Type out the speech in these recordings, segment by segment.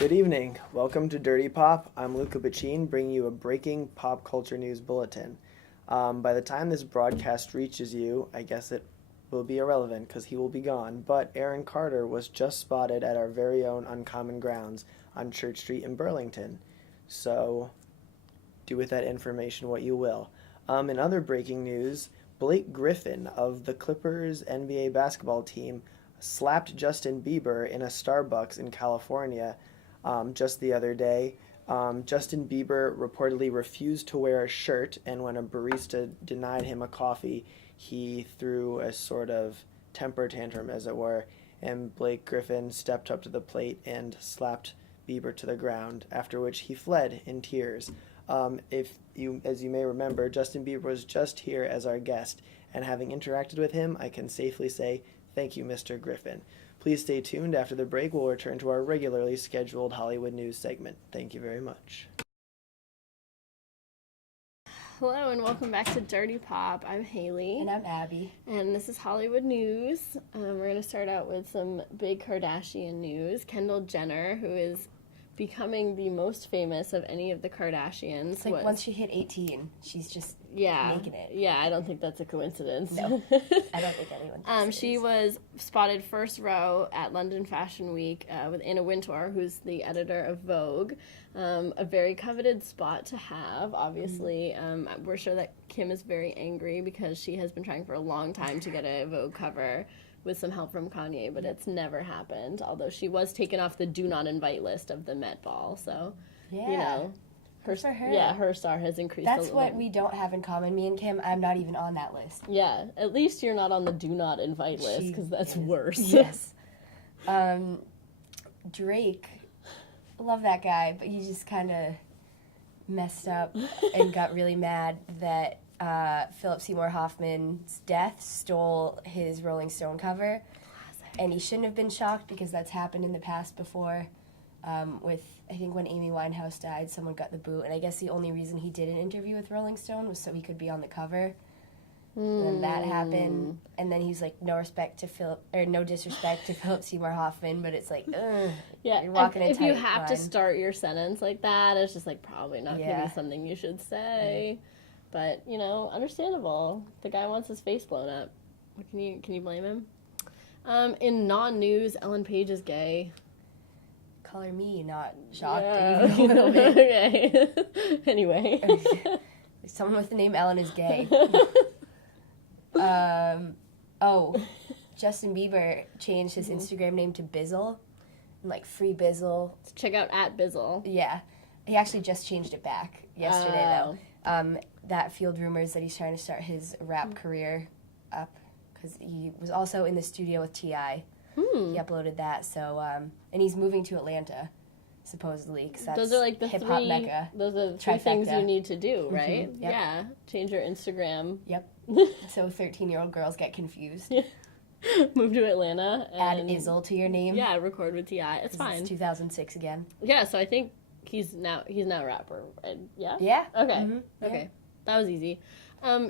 Good evening. Welcome to Dirty Pop. I'm Luca Bachin, bringing you a breaking pop culture news bulletin. By the time this broadcast reaches you, I guess it will be irrelevant because he will be gone, but Aaron Carter was just spotted at our very own Uncommon Grounds on Church Street in Burlington. So, do with that information what you will. In other breaking news, Blake Griffin of the Clippers NBA basketball team slapped Justin Bieber in a Starbucks in California just the other day. Justin Bieber reportedly refused to wear a shirt, and when a barista denied him a coffee, he threw a sort of temper tantrum, as it were, and Blake Griffin stepped up to the plate and slapped Bieber to the ground, after which he fled in tears. As you may remember, Justin Bieber was just here as our guest, and having interacted with him, I can safely say, thank you, Mr. Griffin. Please stay tuned. After the break, we'll return to our regularly scheduled Hollywood news segment. Thank you very much. Hello and welcome back to Dirty Pop. I'm Haley. And I'm Abby. And this is Hollywood news. We're going to start out with some big Kardashian news. Kendall Jenner, who is becoming the most famous of any of the Kardashians. It's like once she hit 18, she's just making it. Yeah, I don't think that's a coincidence. No, I don't think anyone She was spotted first row at London Fashion Week with Anna Wintour, who's the editor of Vogue. A very coveted spot to have, obviously. We're sure that Kim is very angry because she has been trying for a long time to get a Vogue cover with some help from Kanye, but it's never happened, although she was taken off the do not invite list of the Met Ball, so, you know, her star has increased a little. That's what we don't have in common, me and Kim. I'm not even on that list. Yeah, at least you're not on the do not invite list, because that's worse. Yes. Drake, love that guy, but he just kind of messed up and got really mad that Philip Seymour Hoffman's death stole his Rolling Stone cover. Classic. And he shouldn't have been shocked because that's happened in the past before. With, I think when Amy Winehouse died, someone got the boot. And I guess the only reason he did an interview with Rolling Stone was so he could be on the cover. And then that happened. And then he's like, no disrespect to Philip Seymour Hoffman. But it's like, yeah, you're walking if a tight you have line. to start your sentence like that, it's just like probably not going to be something you should say. But, you know, understandable. The guy wants his face blown up. Can you blame him? In non-news, Ellen Page is gay. Color me not shocked. Yeah. Even a little bit. Okay. Anyway. Someone with the name Ellen is gay. Justin Bieber changed his Instagram name to Bizzle. Like, free Bizzle. Check out @Bizzle. Yeah. He actually just changed it back yesterday, though. That fueled rumors that he's trying to start his rap career up because he was also in the studio with T.I. He uploaded that, so, and he's moving to Atlanta, supposedly, because that's those are like the hip-hop mecca. Those are the three things you need to do, right? Mm-hmm. Yep. Yeah. Change your Instagram. Yep. So 13-year-old girls get confused. Move to Atlanta. And add Izzle to your name. Yeah, record with T.I. It's fine. It's 2006 again. Yeah, so I think he's now a rapper. Yeah? Yeah. Okay. Mm-hmm. Okay. Yeah. That was easy.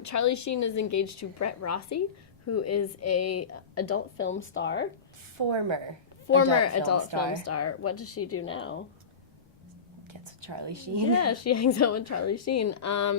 Charlie Sheen is engaged to Brett Rossi, who is a adult film star. Former adult film star. What does she do now? Gets with Charlie Sheen. Yeah, she hangs out with Charlie Sheen.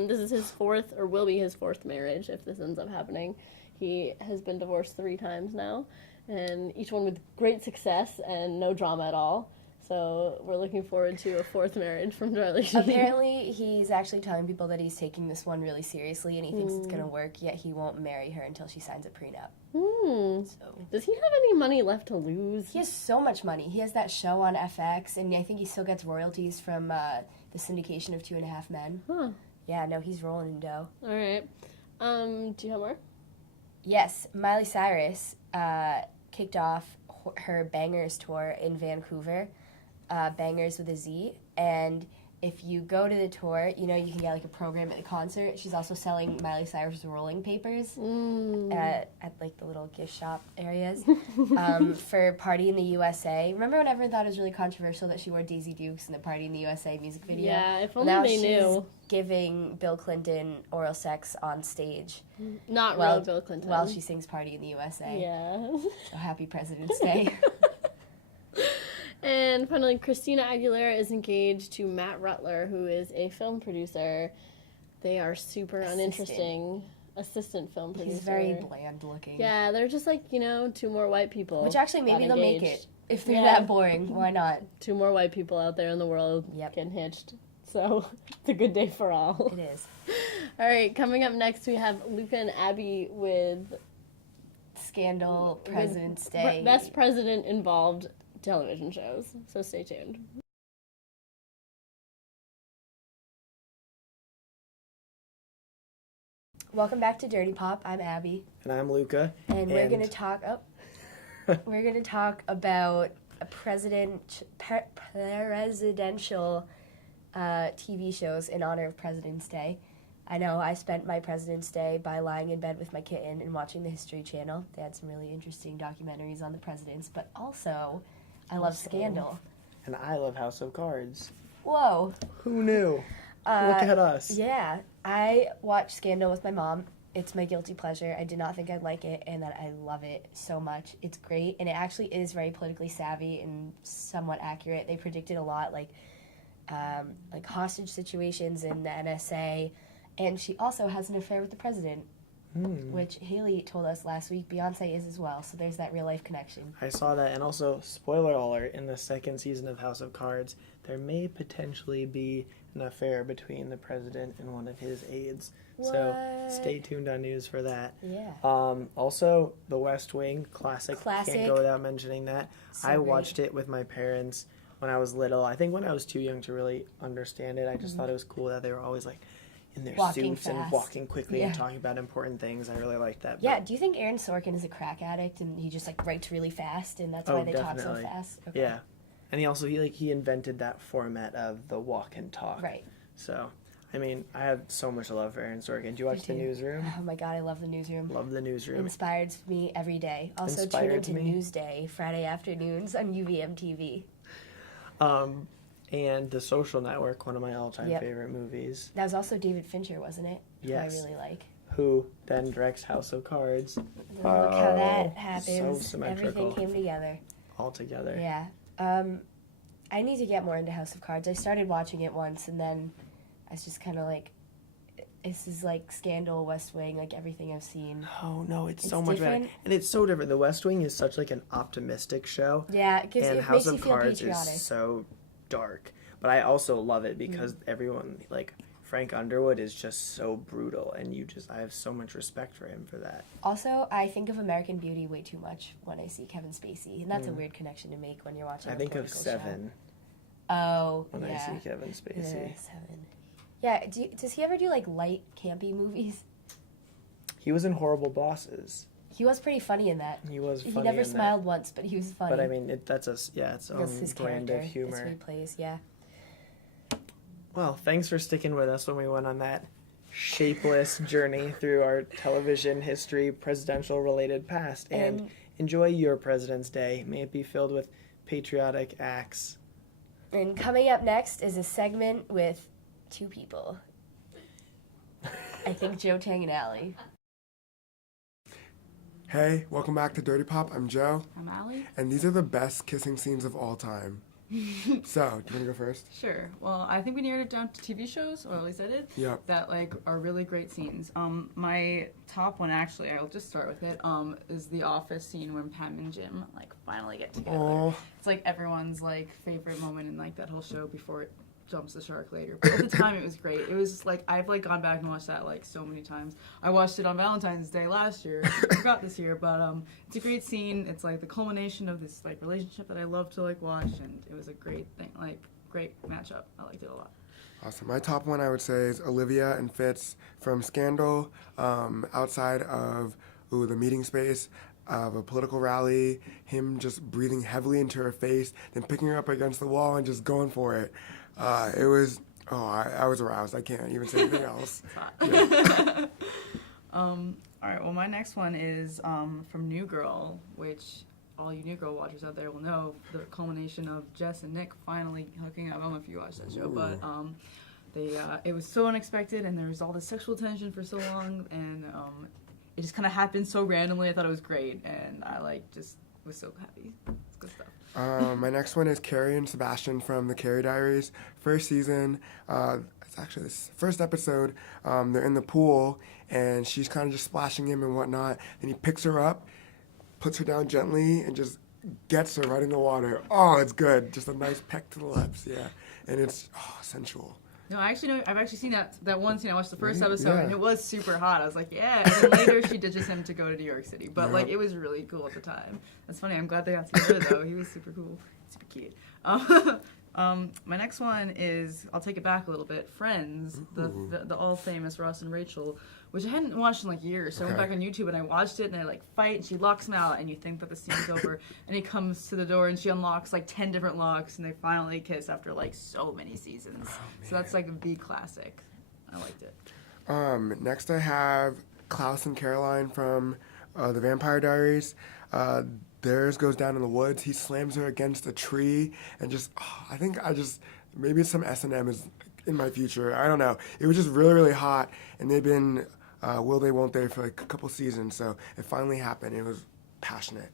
This is his fourth, or will be his fourth marriage if this ends up happening. He has been divorced 3 times now, and each one with great success and no drama at all. So we're looking forward to a 4th marriage from Charlie Sheen. Apparently, he's actually telling people that he's taking this one really seriously and he thinks it's going to work, yet he won't marry her until she signs a prenup. So, does he have any money left to lose? He has so much money. He has that show on FX, and I think he still gets royalties from the syndication of 2.5 Men. Huh. Yeah, no, he's rolling in dough. All right. Do you have more? Yes, Miley Cyrus kicked off her Bangers tour in Vancouver. Bangers with a Z, and if you go to the tour, you know, you can get like a program at the concert. She's also selling Miley Cyrus rolling papers at like the little gift shop areas for Party in the USA. Remember when everyone thought it was really controversial that she wore Daisy Dukes in the Party in the USA music video? Yeah, if only they knew. Now she's giving Bill Clinton oral sex on stage. Not real Bill Clinton. While she sings Party in the USA. Yeah. So happy President's Day. And And finally, Christina Aguilera is engaged to Matt Rutler, who is a film producer. They are super uninteresting assistant film producer. He's very bland looking. Yeah, they're just like, two more white people. Which actually maybe they'll make it. If they're that boring, why not? 2 more white people out there in the world getting hitched. So it's a good day for all. It is. All right, coming up next, we have Luca and Abby with Scandal, President's Day. Best president involved television shows. So stay tuned. Welcome back to Dirty Pop. I'm Abby. And I'm Luca. And we're going to talk about a presidential TV shows in honor of President's Day. I know I spent my President's Day by lying in bed with my kitten and watching the History Channel. They had some really interesting documentaries on the presidents, but also I love Scandal. And I love House of Cards. Whoa. Who knew? Look at us. Yeah. I watched Scandal with my mom. It's my guilty pleasure. I did not think I'd like it, and that I love it so much. It's great, and it actually is very politically savvy and somewhat accurate. They predicted a lot, like hostage situations in the NSA, and she also has an affair with the president, which Haley told us last week. Beyonce is as well, so there's that real-life connection. I saw that, and also, spoiler alert, in the second season of House of Cards, there may potentially be an affair between the president and one of his aides. What? So stay tuned on news for that. Yeah. Also, The West Wing, classic. Can't go without mentioning that. So I great. watched it with my parents when I was little. I think when I was too young to really understand it. I just thought it was cool that they were always like in their Walking suits and fast. walking quickly and talking about important things. I really liked that. Yeah, do you think Aaron Sorkin is a crack addict and he just writes really fast and that's why they talk so fast? Okay. Yeah. And he invented that format of the walk and talk. Right. So, I mean, I have so much love for Aaron Sorkin. Do you watch The Newsroom? Oh my god, I love The Newsroom. Love The Newsroom. Inspires me every day. Also tune into Newsday, Friday afternoons on UVM TV. And The Social Network, one of my all-time favorite movies. That was also David Fincher, wasn't it? Yes. Who I really like. Who then directs House of Cards. Look how that happens. So symmetrical. Everything came together. All together. Yeah. I need to get more into House of Cards. I started watching it once, and then I was just kind of like, this is like Scandal, West Wing, like everything I've seen. Oh, no, it's so much better. And it's so different. The West Wing is such like an optimistic show. Yeah, it House makes you of feel Cards patriotic. is so dark. But I also love it because everyone, like, Frank Underwood is just so brutal, and I have so much respect for him for that. Also, I think of American Beauty way too much when I see Kevin Spacey, and that's a weird connection to make when you're watching I a think of political Seven show. Oh, when I see Kevin Spacey. Seven. Yeah, does he ever do, light, campy movies? He was in Horrible Bosses. He was pretty funny in that. He was funny He never in smiled once, but he was funny. But, I mean, it's his brand character. of humor. That's what he plays, yeah. Well, thanks for sticking with us when we went on that shapeless journey through our television history, presidential-related past. And enjoy your President's Day. May it be filled with patriotic acts. And coming up next is a segment with two people. I think Joe Tang and Allie. Hey, welcome back to Dirty Pop. I'm Joe. I'm Allie. And these are the best kissing scenes of all time. So, do you want to go first? Sure. Well, I think we narrowed it down to TV shows, or at least I did. Yep. That are really great scenes. My top one, actually, I'll just start with it. Is the Office scene when Pam and Jim finally get together. Aww. It's everyone's favorite moment in that whole show before it jumps the shark later. But at the time, it was great. It was I've gone back and watched that so many times. I watched it on Valentine's Day last year. I forgot this year, but it's a great scene. It's the culmination of this relationship that I love to watch, and it was a great thing. Great matchup. I liked it a lot. Awesome. My top one, I would say, is Olivia and Fitz from Scandal, outside of the meeting space of a political rally, him just breathing heavily into her face, then picking her up against the wall and just going for it. It was, I was aroused. I can't even say anything else. Yeah. All right, well, my next one is from New Girl, which all you New Girl watchers out there will know, the culmination of Jess and Nick finally hooking up. I don't know if you watched that show, but it was so unexpected, and there was all this sexual tension for so long, and it just kind of happened so randomly. I thought it was great, and I just was so happy. It's good stuff. My next one is Carrie and Sebastian from the Carrie Diaries. First season, it's actually this first episode. They're in the pool, and she's kind of just splashing him and whatnot. Then he picks her up, puts her down gently, and just gets her right in the water. Oh, it's good. Just a nice peck to the lips, yeah. And it's sensual. No, I actually know. I've actually seen that one scene. I watched the first episode, Yeah. and it was super hot. I was like, yeah. And then later, she ditches him to go to New York City. But Yeah. like, it was really cool at the time. That's funny. I'm glad they got together though. He was super cool, super cute. My next one is, I'll take it back a little bit. Friends, the all famous Ross and Rachel, which I hadn't watched in like years. So I went Okay. back on YouTube and I watched it, and they like fight, and she locks him out, and you think that the scene's over, and he comes to the door, and she unlocks like 10 different locks, and they finally kiss after like so many seasons. So that's like a B classic. I liked it. Next I have Klaus and Caroline from the Vampire Diaries. Theirs goes down in the woods. He slams her against a tree and just, maybe some S&M is in my future. I don't know. It was just really, really hot, and they've been will they, won't they for like a couple seasons, so it finally happened. It was passionate.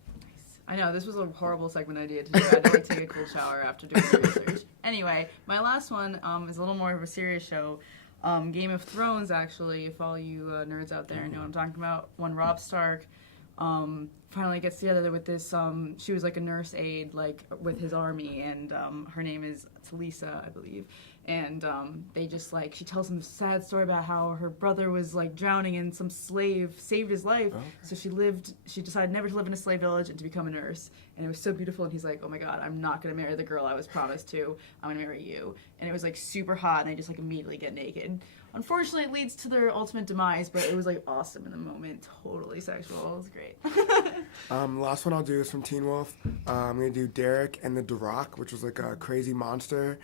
I know, this was a horrible segment idea to do. I had to like, take a cold shower after doing the research. Anyway, my last one is a little more of a serious show. Game of Thrones, actually, if all you nerds out there know what I'm talking about. When Robb Stark finally gets together with this, she was like a nurse aide, like with his army, and her name is Talisa, I believe. And they just like, she tells him a sad story about how her brother was like drowning and some slave saved his life. Okay. So she decided never to live in a slave village and to become a nurse. And it was so beautiful. And he's like, oh my God, I'm not going to marry the girl I was promised to. I'm going to marry you. And it was like super hot, and they just like immediately get naked. Unfortunately, it leads to their ultimate demise, but it was like awesome in the moment. Totally sexual. It was great. Last one I'll do is from Teen Wolf. I'm gonna do Derek and the Duroc, which was like a crazy monster.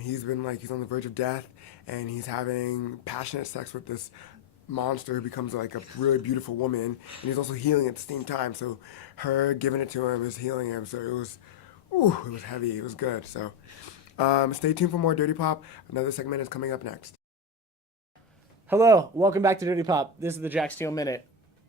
He's on the verge of death, and he's having passionate sex with this monster who becomes like a really beautiful woman, and he's also healing at the same time. So her giving it to him is healing him. So it was heavy. It was good. So stay tuned for more Dirty Pop. Another segment is coming up next. Hello, welcome back to Dirty Pop. This is the Jack Steele Minute.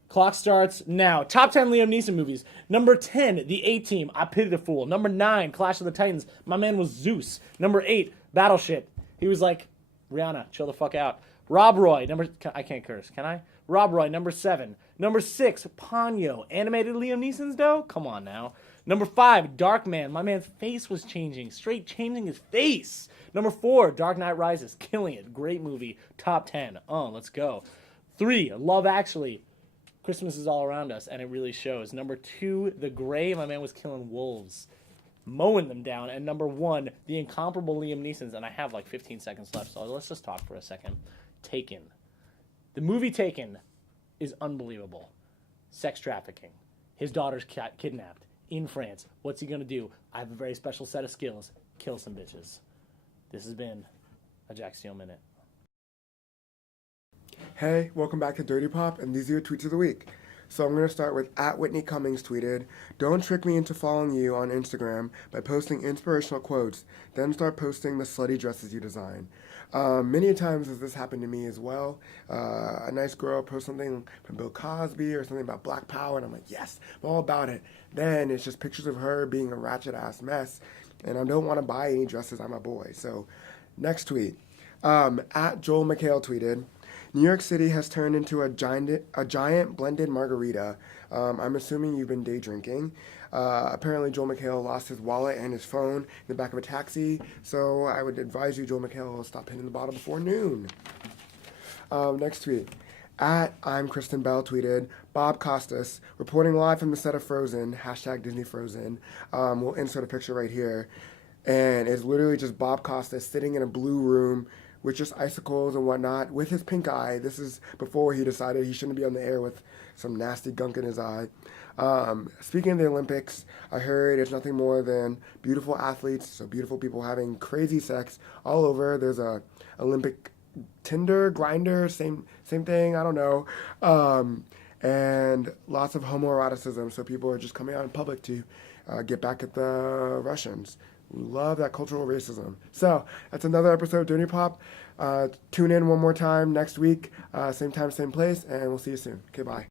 Clock starts now. Top 10 Liam Neeson movies. Number 10, The A-Team, I Pity the Fool. Number 9, Clash of the Titans, my man was Zeus. Number 8, Battleship. He was like, Rihanna, chill the fuck out. Rob Roy, I can't curse, can I? Rob Roy, number 7. Number 6, Ponyo. Animated Liam Neeson's though? Come on now. Number 5, Dark Man. My man's face was changing. Straight changing his face. Number 4, Dark Knight Rises. Killing it. Great movie. Top 10. Let's go. 3, Love Actually. Christmas is all around us, and it really shows. Number 2, The Grey. My man was killing wolves. Mowing them down. And number 1, the incomparable Liam Neeson's. And I have like 15 seconds left, so let's just talk for a second. Taken. The movie Taken is unbelievable. Sex trafficking. His daughter's kidnapped in France. What's he going to do? I have a very special set of skills. Kill some bitches. This has been a Jack Steele Minute. Hey, welcome back to Dirty Pop, and these are your tweets of the week. So I'm going to start with @WhitneyCummings tweeted, "Don't trick me into following you on Instagram by posting inspirational quotes, then start posting the slutty dresses you design." Many times has this happened to me as well. A nice girl posts something from Bill Cosby or something about Black Power, and I'm like, yes, I'm all about it. Then it's just pictures of her being a ratchet-ass mess, and I don't want to buy any dresses. I'm a boy. So next tweet. @Joel McHale tweeted, "New York City has turned into a giant blended margarita. I'm assuming you've been day drinking." Apparently, Joel McHale lost his wallet and his phone in the back of a taxi, so I would advise you, Joel McHale, stop hitting the bottle before noon. Next tweet. @I'm Kristen Bell tweeted, "Bob Costas, reporting live from the set of Frozen, #Disney Frozen." We'll insert a picture right here. And it's literally just Bob Costas sitting in a blue room with just icicles and whatnot, with his pink eye. This is before he decided he shouldn't be on the air with some nasty gunk in his eye. Speaking of the Olympics, I heard it's nothing more than beautiful athletes, so beautiful people having crazy sex all over. There's a Olympic Tinder, Grinder, same thing, I don't know. And lots of homoeroticism, so people are just coming out in public to get back at the Russians. We love that cultural racism. So that's another episode of Dirty Pop. Tune in one more time next week, same time, same place, and we'll see you soon. Okay, bye.